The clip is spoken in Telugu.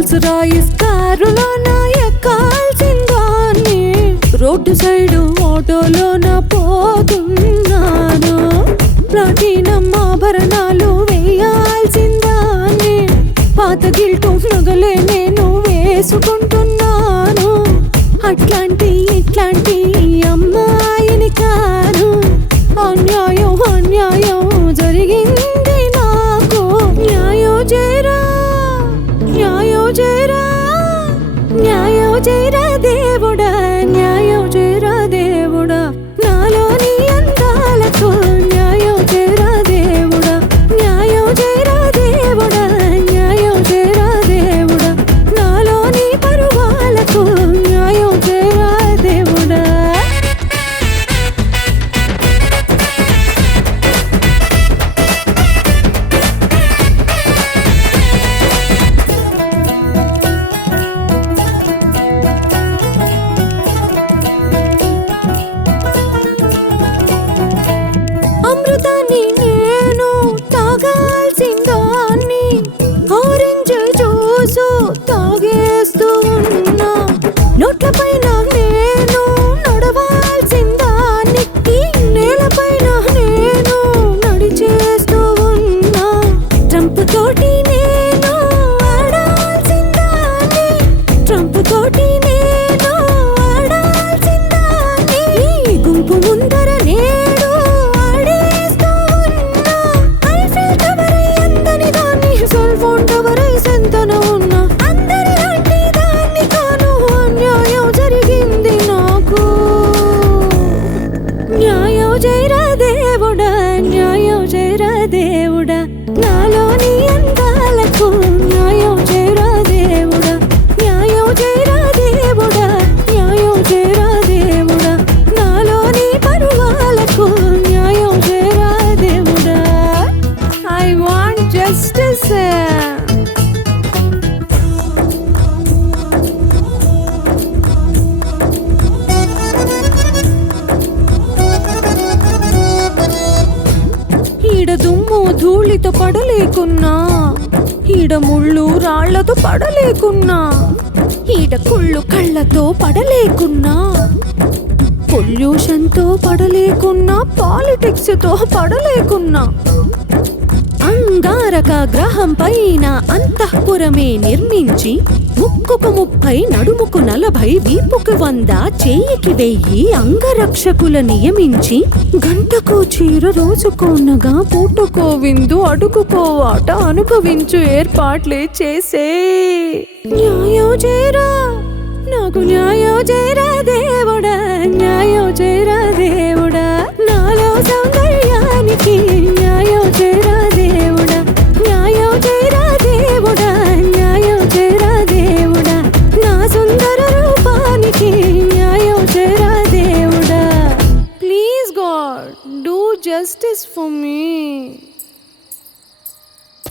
రోల్స్ రాయిస్ కారులోన ఎక్కాల్సిందాన్ని, రోడ్డు సైడు ఆటోలోన పోతున్నాను. ప్లాటినం ఆభరణాలు వేయాల్సిందాన్ని, పాత గిల్టు నగలే నేను వేసుకుంటున్నాను. అట్లాంటి ఇట్లాంటి అమ్మాయిని కాను, అన్యాయం అన్యాయం జరిగింది నాకు. న్యాయం చేరా న్యాయం చేరా న్యాయం చేరా దేవుడా, న్యాయం చేరా దేవుడా, నాలోని అందాలకు న్యాయం చేరా దేవుడా, న్యాయం చేరా దేవుడా, న్యాయం చేరా దేవుడా, నాలోని పరువాలకు న్యాయం చేరా దేవుడా. అమృతాన్ని నేను తాగాల్సిందాన్ని, ఆరెంజ్ జ్యూసు తాగేస్తూ ఉన్నా. నోట్ల పైన నేను నడవాల్సిందాన్ని, ఈ నేలపైన నేను నడిచేస్తూ ఉన్నా. ట్రంప్ తోటి నేను ఆడాల్సిందాన్ని, ట్రంప్ తోటి నేను ఆడాల్సిందాన్ని. ఈ గుంపు ముందర నేడు ఆడేస్తూ ఉన్నా. ఐఫిల్ టవర్ అందని దాన్ని, సెల్ ఫోన్ టవర్ ఎంతన ఉన్నా. అందరిలాంటి దాన్ని కాను, అన్యాయం జరిగింది నాకు. న్యాయం చేయరా దేవుడా, న్యాయం చేయరా దేవుడా, నాలోని అందాలకు న్యాయం చేయరా దేవుడా, న్యాయం చేయరా దేవుడా, న్యాయం చేయరా దేవుడా, నాలోని పరువాలకు న్యాయం చేయరా దేవుడా. I want justice. ఈడ దుమ్ము ధూళితో పడలేకున్నా, ఈడ ముళ్ళు రాళ్లతో పడలేకున్నా, ఈడ కుళ్ళు కళ్ళతో పడలేకున్నా, పొల్యూషన్తో పడలేకున్నా, పాలిటిక్స్ తో పడలేకున్నా, అంగారక గ్రహం పైన అంతఃపురమే నిర్మించి, ముక్కుకు 30 నడుముకు 40 వీపుకు 100 చేయికి 1000 అంగరక్షకుల నియమించి, గంటకో చీర రోజుకోనగా పూటకో విందు అడుగుకో ఆట అనుభవించు ఏర్పాట్లే చేసే. న్యాయం చేరా నాకు, న్యాయం చేరా దేవుడా, న్యాయం చేరా దేవుడా, నాలో సౌందర్యానికి న్యాయం చేరా దేవుడా, న్యాయం చేరా దేవుడా, న్యాయం చేరా దేవుడా, నా సుందర రూపానికి న్యాయం చేరా దేవుడా. Please God, do justice for me.